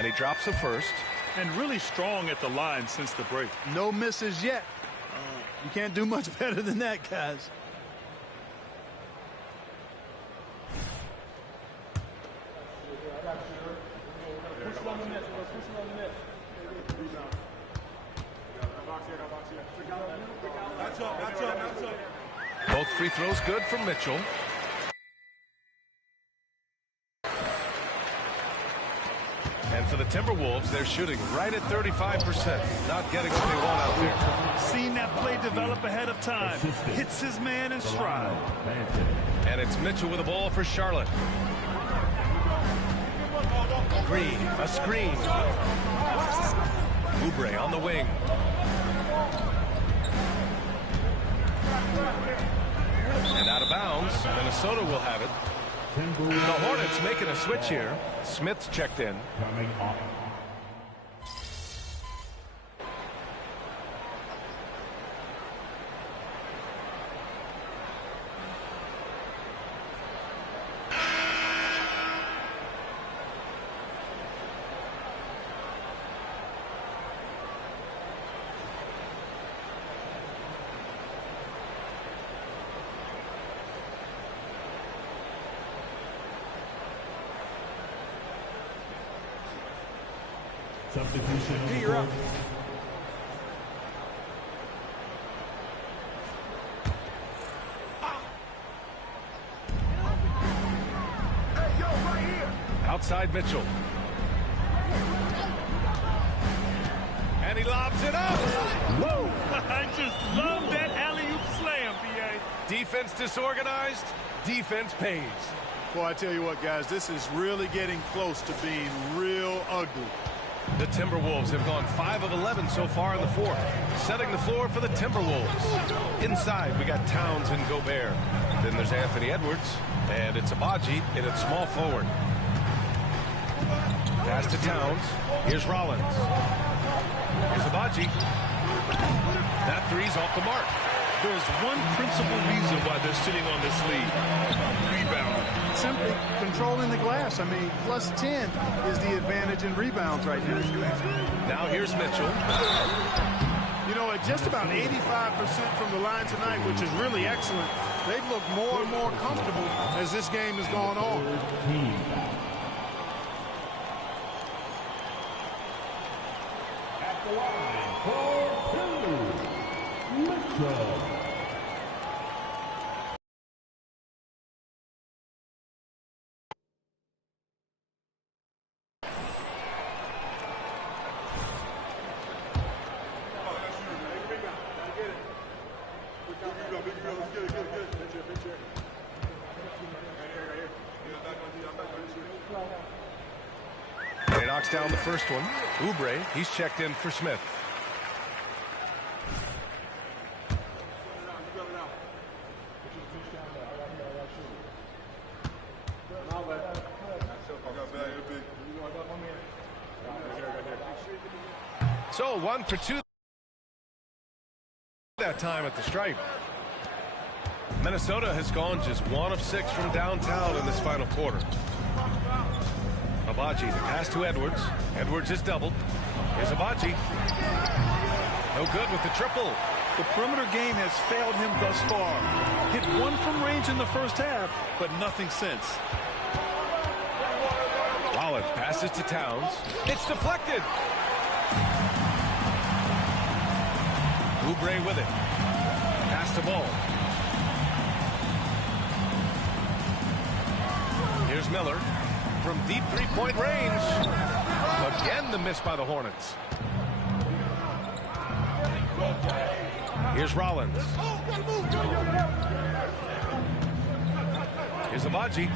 And he drops the first. And really strong at the line since the break. No misses yet. You can't do much better than that, guys. Both free throws good from Mitchell. And for the Timberwolves, they're shooting right at 35%. Not getting what they want out there. Seen that play develop ahead of time. Hits his man in stride. And it's Mitchell with the ball for Charlotte. Green, a screen. Oubre on the wing. And out of bounds. Minnesota will have it. The Hornets making a switch here. Smith's checked in. Substitution. You're up. Outside Mitchell. And he lobs it up. Whoa! I just love that alley-oop slam, B.A. Defense disorganized. Defense pays. Boy, I tell you what, guys, this is really getting close to being real ugly. The Timberwolves have gone 5 of 11 so far in the fourth. Setting the floor for the Timberwolves. Inside, we got Towns and Gobert. Then there's Anthony Edwards. And it's Abaji in its small forward. Pass to Towns. Here's Rollins. Here's Abaji. That three's off the mark. There's one principal reason why they're sitting on this lead. Rebounding. Simply controlling the glass. I mean, plus 10 is the advantage in rebounds right now. Now here's Mitchell. You know, at just about 85% from the line tonight, which is really excellent, they've looked more and more comfortable as this game has gone on. At the line for two, Mitchell. He knocks down the first one. Oubre, he's checked in for Smith. So 1 for 2 that time at the stripe. Minnesota has gone just 1 of 6 from downtown in this final quarter. Abaji, the pass to Edwards. Edwards is doubled. Here's Abaji. No good with the triple. The perimeter game has failed him thus far. Hit 1 from range in the first half, but nothing since. Rollins passes to Towns. It's deflected. Oubre with it. Pass to Ball. Here's Miller from deep three-point range. Again, the miss by the Hornets. Here's Rollins. Here's Abaji.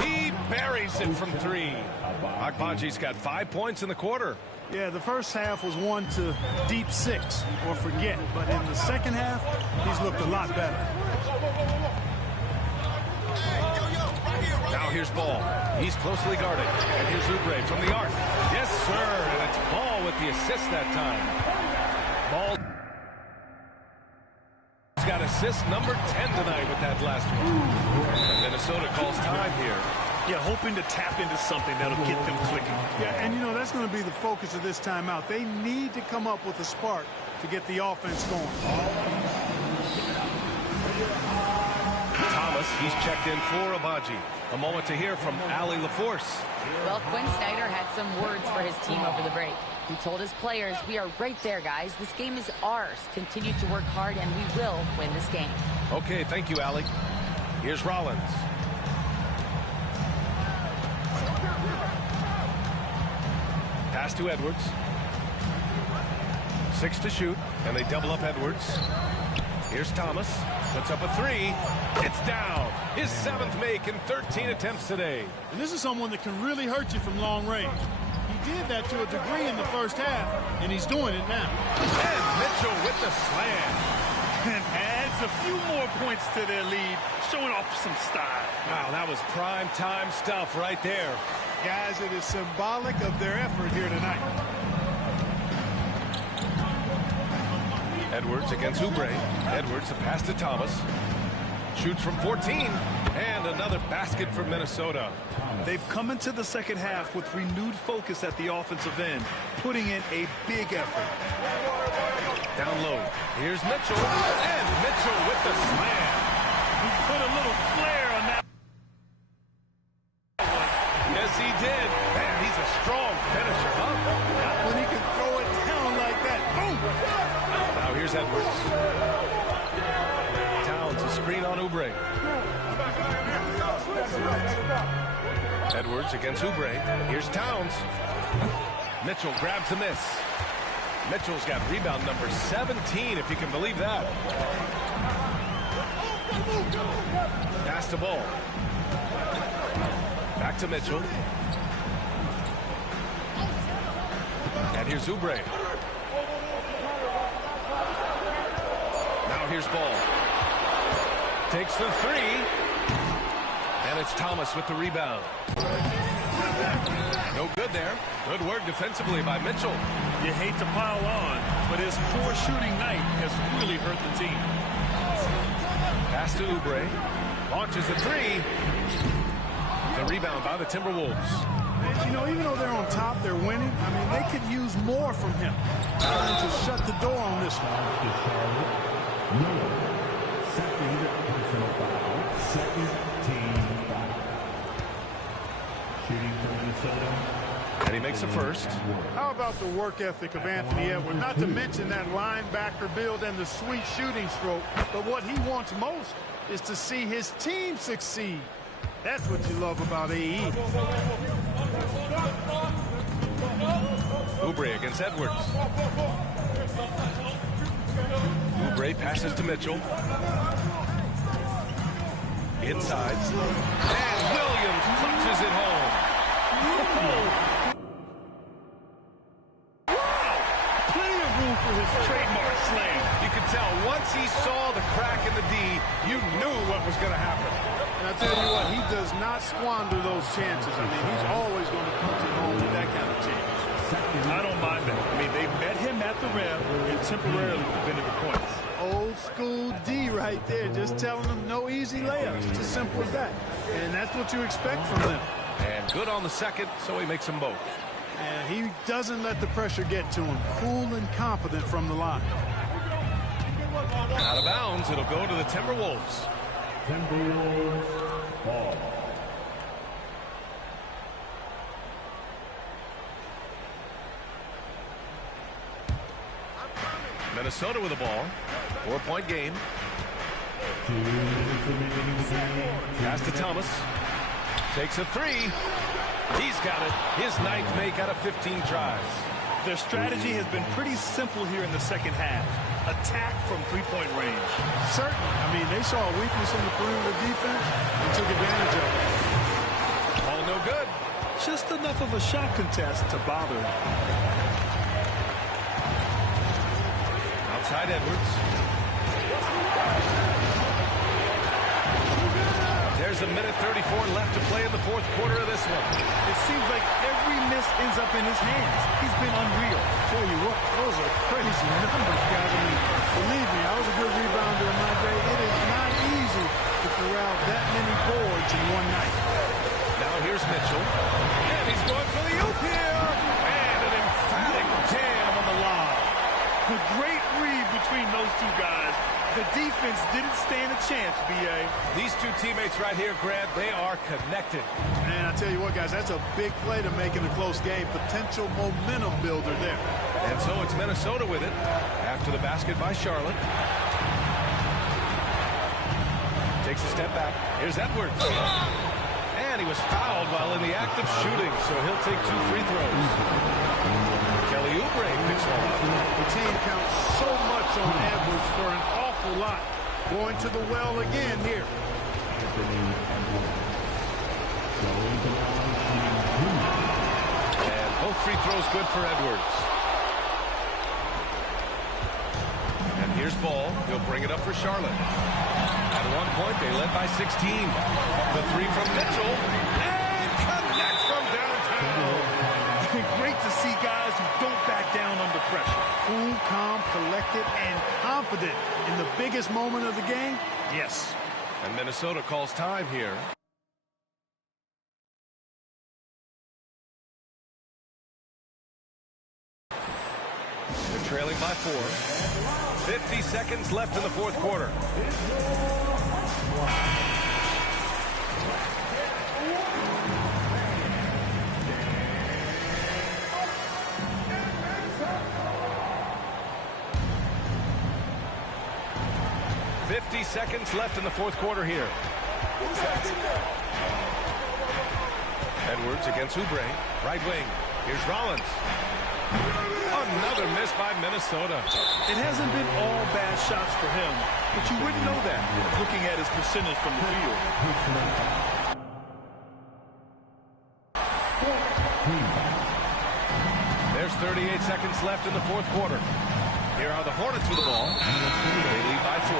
He buries it from 3. Abaji's got 5 points in the quarter. Yeah, the first half was 1 to deep 6 or forget. But in the second half, he's looked a lot better. Now here's Ball. He's closely guarded. And here's Oubre from the arc. Yes, sir. And it's Ball with the assist that time. Ball got assist number 10 tonight with that last one. And Minnesota calls time here. Yeah, hoping to tap into something that'll get them clicking. Yeah, and you know, that's going to be the focus of this timeout. They need to come up with a spark to get the offense going. Thomas, he's checked in for Abaji. A moment to hear from Ali LaForce. Well, Quinn Snyder had some words for his team over the break. He told his players, we are right there, guys. This game is ours. Continue to work hard, and we will win this game. Okay, thank you, Ali. Here's Rollins. Pass to Edwards. 6 to shoot, and they double up Edwards. Here's Thomas. Puts up a 3. It's down. His 7th make in 13 attempts today. And this is someone that can really hurt you from long range. He did that to a degree in the first half, and he's doing it now. And Mitchell with the slam. And adds a few more points to their lead, showing off some style. Wow, that was prime time stuff right there. Guys, it is symbolic of their effort here tonight. Edwards against Oubre. Edwards, a pass to Thomas. Shoots from 14. And another basket for Minnesota. They've come into the second half with renewed focus at the offensive end, putting in a big effort. Down low. Here's Mitchell. And Mitchell with the slam. He put a little flair on that. Yes, he did. Man, he's a strong finisher, huh? When he can throw it down like that. Boom! Now here's Edwards. Towns, a screen on Oubre. Edwards against Oubre. Here's Towns. Mitchell grabs the miss. Mitchell's got rebound number 17, if you can believe that. Pass the ball. Back to Mitchell. And here's Oubre. Now here's Ball. Takes the 3. And it's Thomas with the rebound. No good there. Good work defensively by Mitchell. You hate to pile on, but his poor shooting night has really hurt the team. Pass to Oubre. Launches a 3. The rebound by the Timberwolves. You know, even though they're on top, they're winning. I mean, they could use more from him. Trying to shut the door on this one. Second personal foul. Second team foul. Shooting for Minnesota. And he makes a first. How about the work ethic of Anthony Edwards? Not to mention that linebacker build and the sweet shooting stroke. But what he wants most is to see his team succeed. That's what you love about AE. Oubre against Edwards. Oubre passes to Mitchell. Inside. And Williams punches it home. Plenty of room for his trademark slam. You could tell once he saw the crack in the D, you knew what was going to happen. And I tell you what, he does not squander those chances. I mean, he's always going to punch it home with that kind of chance. I don't mind that. I mean, they met him at the rim and temporarily prevented the points. Old school D right there, just telling them no easy layups. It's as simple as that. And that's what you expect from them. And good on the second, so he makes them both. And he doesn't let the pressure get to him. Cool and confident from the line. Out of bounds, it'll go to the Timberwolves. Timberwolves ball. Minnesota with the ball. 4-point game. Pass to Thomas. Takes a 3. He's got it. His 9th make out of 15 tries. Their strategy has been pretty simple here in the second half. Attack from three-point range. Certainly. I mean, they saw a weakness in the perimeter defense and took advantage of it. All no good. Just enough of a shot contest to bother him. Outside Edwards. There's a minute 34 left to play in the fourth quarter of this one. It seems like every miss ends up in his hands. He's been unreal. Tell you what, those are crazy numbers, guys. I mean, believe me, I was a good rebounder in my day. It is not easy to corral that many boards in one night. Now here's Mitchell. And he's going for the oop here. And an emphatic jam on the lob. The great The defense didn't stand a chance, B.A. These two teammates right here, Grant, they are connected. Man, I tell you what, guys, that's a big play to make in a close game. Potential momentum builder there. And so it's Minnesota with it after the basket by Charlotte. Takes a step back. Here's Edwards. And he was fouled while in the act of shooting, so he'll take 2 free throws. Kelly Oubre picks one up. The team counts so much on Edwards for an awful lot. Going to the well again here. And both free throws good for Edwards. And here's Ball. He'll bring it up for Charlotte. At one point, they led by 16. The three from Mitchell. And connects from downtown. Great to see guys who don't back down under pressure. Cool, calm, collected, and confident in the biggest moment of the game. Yes. And Minnesota calls time here. They're trailing by 4. 50 seconds left in the fourth quarter. Seconds left in the fourth quarter here. Edwards against Oubre. Right wing. Here's Rollins. Another miss by Minnesota. It hasn't been all bad shots for him, but you wouldn't know that looking at his percentage from the field. There's 38 seconds left in the fourth quarter. Here are the Hornets with the ball. They lead by 4.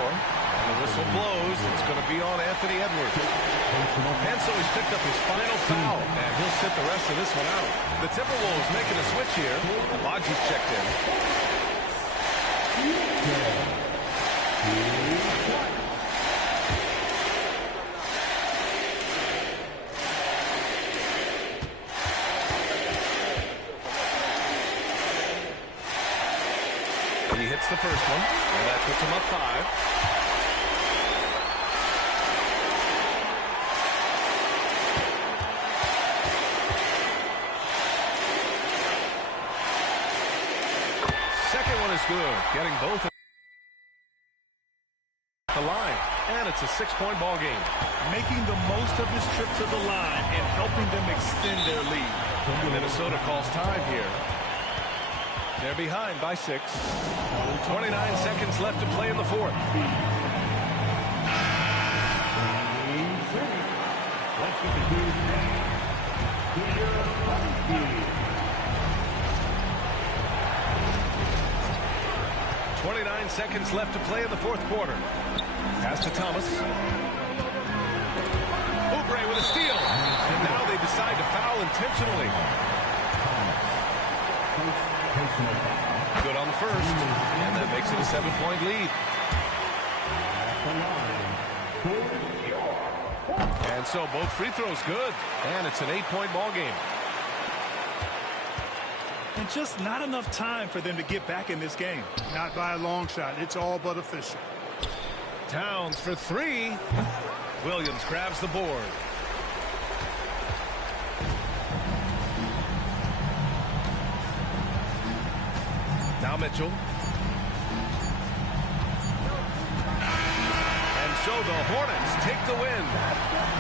The whistle blows. It's going to be on Anthony Edwards. And so he's picked up his final foul, and he'll sit the rest of this one out. The Timberwolves making a switch here. Abaji's checked in. He hits the first one, and that puts him up 5. Good, getting both at the line, and it's a 6-point ball game. Making the most of his trip to the line and helping them extend their lead. Minnesota calls time here. They're behind by 6. 29 seconds left to play in the fourth. Let's get the dude here. 29 seconds left to play in the fourth quarter. Pass to Thomas. Oubre with a steal. And now they decide to foul intentionally. Good on the first. And that makes it a 7-point lead. And so both free throws good. And it's an 8-point ball game. And just not enough time for them to get back in this game. Not by a long shot. It's all but official. Towns for 3. Williams grabs the board. Now Mitchell. And so the Hornets take the win.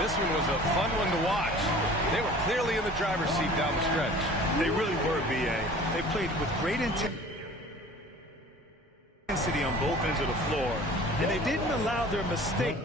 This one was a fun one to watch. They were clearly in the driver's seat down the stretch. They really were, B.A. They played with great intensity on both ends of the floor, and they didn't allow their mistakes